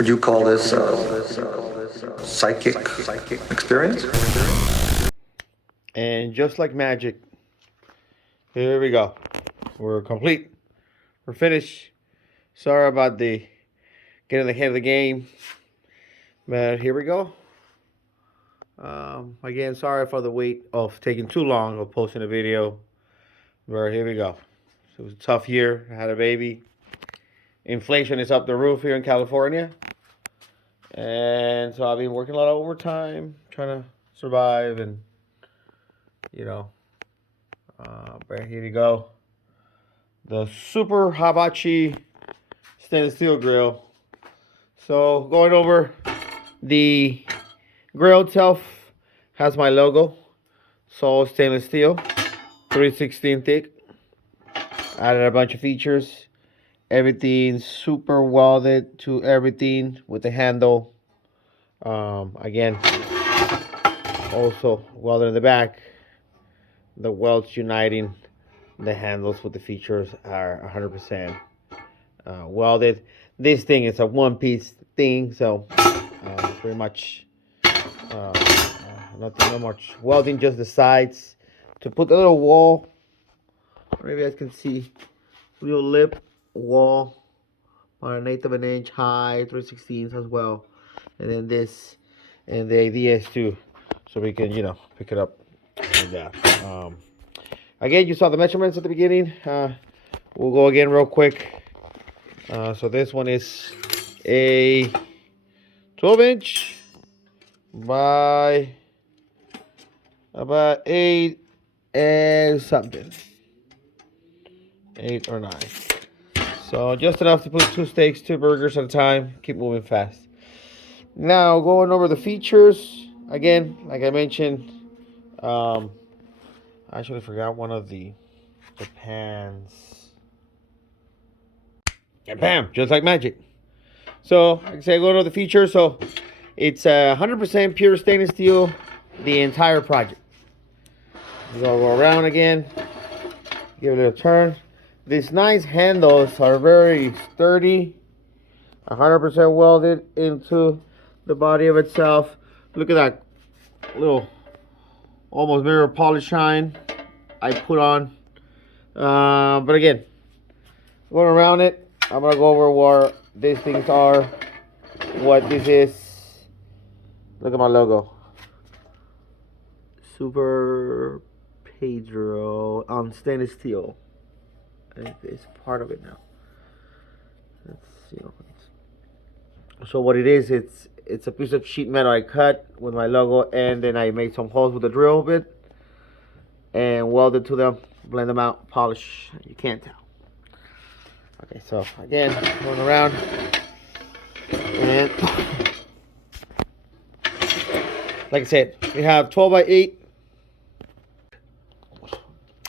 Would you call this psychic experience? And just like magic, here we go. We're complete. We're finished. Sorry about the getting ahead of the game, but here we go. Again, sorry for the wait of taking too long of posting a video, but here we go. So it was a tough year. I had a baby. Inflation is up the roof here in California, and so I've been working a lot of overtime trying to survive, and you know, but here you go. The super habashi stainless steel grill. So going over the grill itself has my logo. So stainless steel, 316 thick. Added a bunch of features. Everything super welded to everything with the handle. Again, also welded in the back. The welds uniting the handles with the features are 100% welded. This thing is a one-piece thing, so pretty much nothing, not much welding, just the sides to put the little wall. Maybe you guys can see little lip wall on an eighth of an inch high, 3/16 as well, and then this, and the idea is to so we can pick it up like that. Again, you saw the measurements at the beginning. We'll go again real quick. So this one is a 12-inch by about 8 and something. 8 or 9. So just enough to put 2 steaks, 2 burgers at a time. Keep moving fast. Now going over the features. Again, like I mentioned, I actually forgot one of the pans. And bam, just like magic. So, like I say, going over the features. So, it's 100% pure stainless steel, the entire project. We're going to go around again. Give it a little turn. These nice handles are very sturdy. 100% welded into the body of itself. Look at that little almost mirror polish shine I put on. But again, going around it, I'm going to go over where these things are, what this is. Look at my logo. Super Pedro on stainless steel. It's part of it now. So what it is, it's a piece of sheet metal I cut with my logo, and then I made some holes with a drill bit and welded to them, blend them out, polish. You can't tell. Okay, so again, going around, and like I said, we have 12 by 8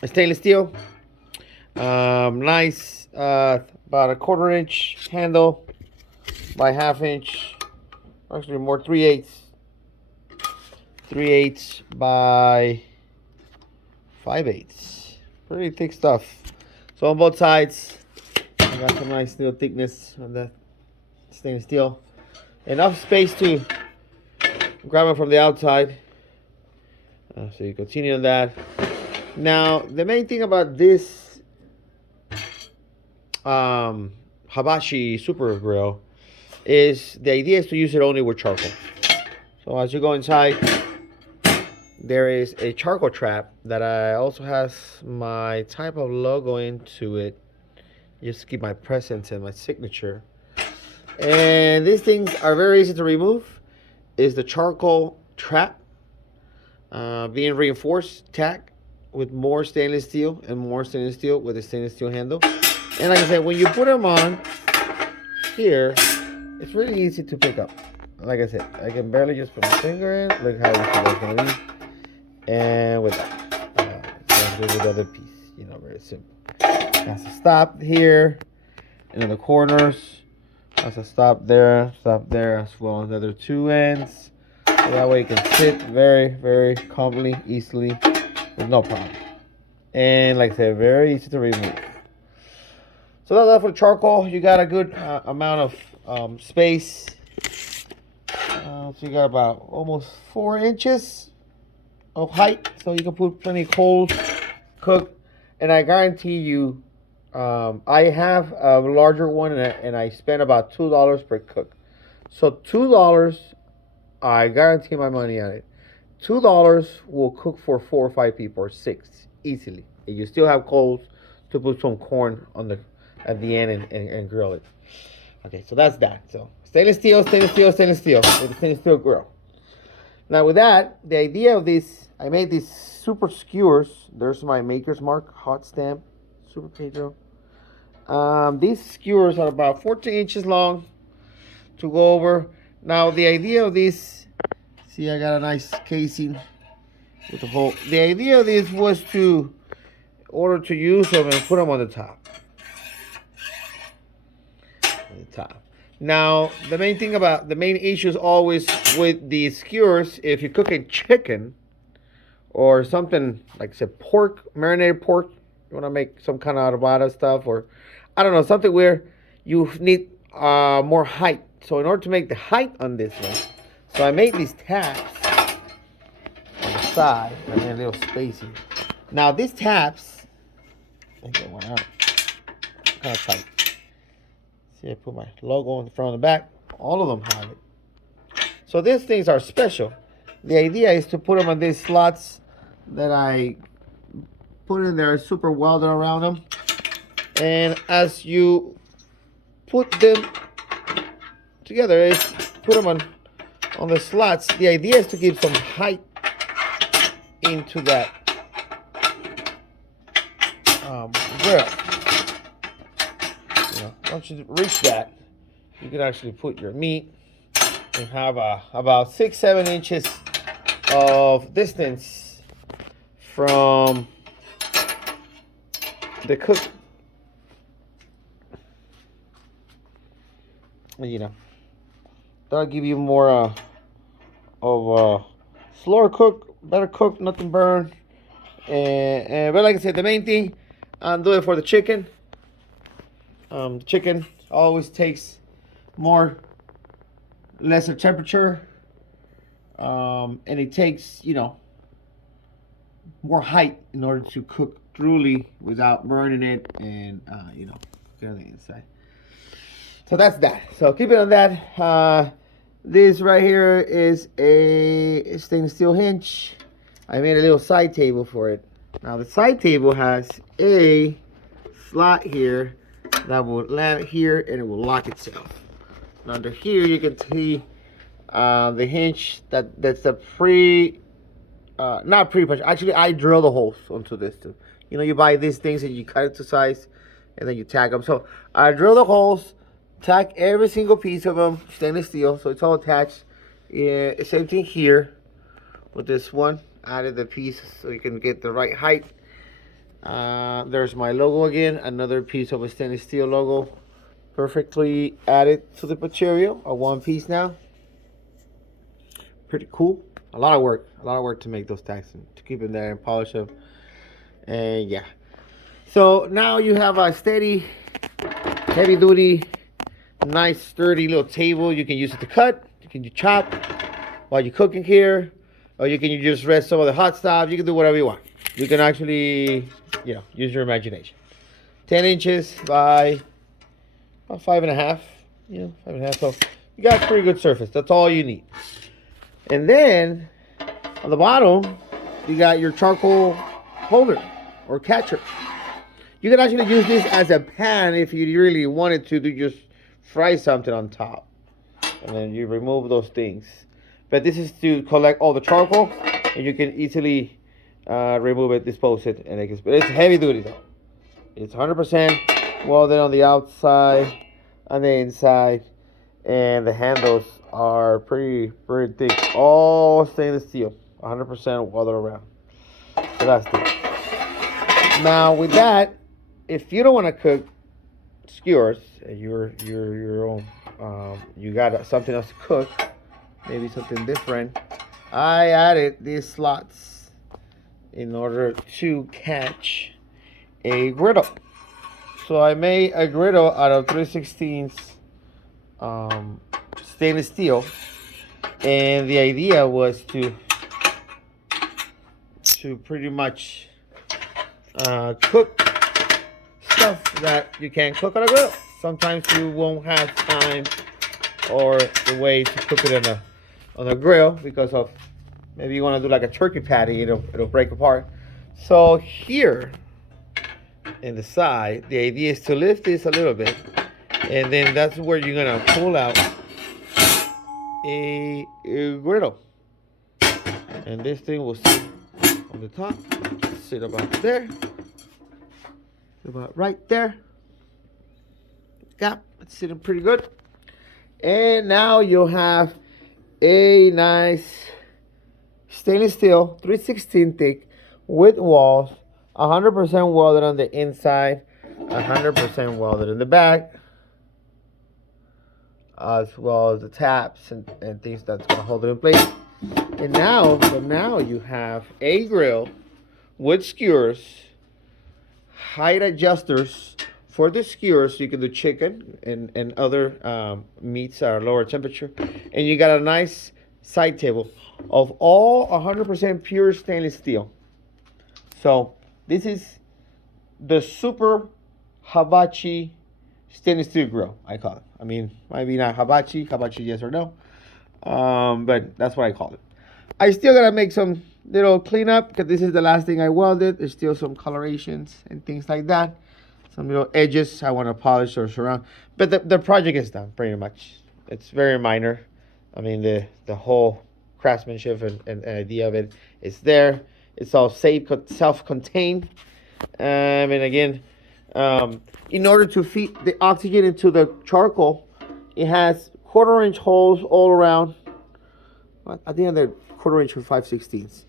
stainless steel. Nice, about a 1/4 inch handle by 1/2 inch. Actually, more 3/8. 3/8 by 5/8. Pretty thick stuff. So on both sides, I got some nice little thickness on that stainless steel. Enough space to grab it from the outside. So you continue on that. Now, the main thing about this habashi super grill is the idea is to use it only with charcoal. So as you go inside, there is a charcoal trap that I also has my type of logo into it, just to keep my presence and my signature. And these things are very easy to remove. Is the charcoal trap being reinforced tack with more stainless steel and more stainless steel with a stainless steel handle. And like I said, when you put them on here, it's really easy to pick up. Like I said, I can barely just put my finger in. Look how easy that's gonna be. And with that, with the other piece, very simple. Has to stop here, and in the corners. Has to stop there, as well as the other 2 ends. So that way you can sit very, very calmly, easily, with no problem. And like I said, very easy to remove. So that's for charcoal. You got a good amount of space So you got about almost 4 inches of height, so you can put plenty of coals, cook, and I guarantee you, I have a larger one, and I spend about $2 per cook. So $2, I guarantee my money on it. $2 will cook for 4 or 5 people, or 6 easily. And you still have coals to put some corn on the at the end and grill it. Okay, so that's that. So stainless steel, stainless steel, stainless steel with a stainless steel grill. Now with that, the idea of this, I made these super skewers. There's my maker's mark, hot stamp, Super Pedro. These skewers are about 14 inches long to go over. Now the idea of this, see, I got a nice casing with the hole. The idea of this was to, in order to use them and put them on the top. Now, the main issue is always with the skewers. If you cook a chicken or something like, say, pork, marinated pork, you want to make some kind of arrabbiata stuff, or I don't know, something where you need more height. So in order to make the height on this one, so I made these tabs on the side, and then a little spacing. Now these tabs, I think they went out kind of tight. See, I put my logo in the front and the back. All of them have it. So these things are special. The idea is to put them on these slots that I put in there, super welded around them. And as you put them together, is put them on the slots. The idea is to give some height into that grill. Once you reach that, you can actually put your meat and have about 6-7 inches of distance from the cook. That'll give you more of slower cook, better cook, nothing burn. But like I said, the main thing, I'm doing it for the chicken. The chicken always takes lesser temperature, and it takes, more height in order to cook truly without burning it and, cook everything inside. So that's that. So keep it on that. This right here is a stainless steel hinge. I made a little side table for it. Now the side table has a slot here that will land here, and it will lock itself. And under here you can see the hinge that's a not pre-punch. Actually, I drill the holes onto this too. You buy these things and you cut it to size and then you tag them. So I drill the holes, tack every single piece of them, stainless steel, so it's all attached. Same thing here with this one. Added the piece so you can get the right height. There's my logo again, another piece of a stainless steel logo, perfectly added to the material. A one piece now. Pretty cool. A lot of work to make those tags and to keep them there and polish them. And yeah. So now you have a steady, heavy duty, nice sturdy little table. You can use it to cut. You can chop while you're cooking here, or you can just rest some of the hot stuff. You can do whatever you want. You can actually, use your imagination. 10 inches by about 5.5. 5.5. So you got a pretty good surface. That's all you need. And then on the bottom, you got your charcoal holder or catcher. You can actually use this as a pan if you really wanted to just fry something on top. And then you remove those things. But this is to collect all the charcoal, and you can easily remove it, dispose it, and but it's heavy duty though. It's 100% welded on the outside, on the inside, and the handles are pretty thick. All stainless steel, 100% welded around. So that's it. Now with that, if you don't want to cook skewers, your own, you got something else to cook, maybe something different. I added these slots in order to catch a griddle. So I made a griddle out of 3/16 stainless steel, And the idea was to pretty much cook stuff that you can't cook on a grill. Sometimes you won't have time or the way to cook it on a grill because of maybe you want to do like a turkey patty, it'll break apart. So here in the side, the idea is to lift this a little bit, and then that's where you're gonna pull out a griddle, and this thing will sit on the top, sit about there, about right there. Yeah, it's sitting pretty good. And now you'll have a nice stainless steel 3/16 thick with walls, 100% welded on the inside, 100% welded in the back, as well as the taps and things that's gonna hold it in place. And now you have a grill with skewers, height adjusters for the skewers, so you can do chicken and other meats at a lower temperature. And you got a nice side table of all 100% pure stainless steel. So this is the super hibachi stainless steel grill, I call it. I mean, maybe not hibachi yes or no, but that's what I call it. I still gotta make some little cleanup because this is the last thing I welded. There's still some colorations and things like that. Some little edges I want to polish or surround. But the project is done pretty much. It's very minor. I mean, the whole craftsmanship and idea of it is there. It's all safe, self-contained. And again, in order to feed the oxygen into the charcoal, it has 1/4-inch holes all around. I think they're 1/4 inch or 5/16.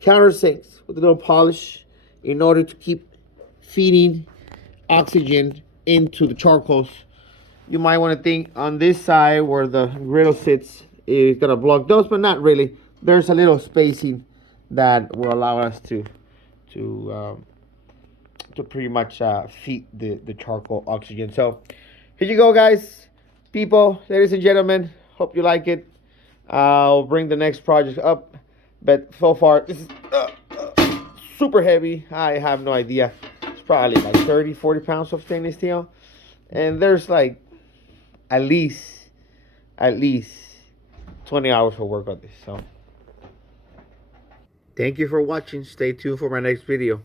Countersinks with a little polish in order to keep feeding oxygen into the charcoals. You might want to think on this side where the griddle sits is gonna block those, but not really. There's a little spacing that will allow us to pretty much feed the charcoal oxygen. So here you go, guys, people, ladies and gentlemen. Hope you like it. I'll bring the next project up, but so far this is super heavy. I have no idea. It's probably like 30-40 pounds of stainless steel, and there's like at least 20 hours of work on this. So thank you for watching. Stay tuned for my next video.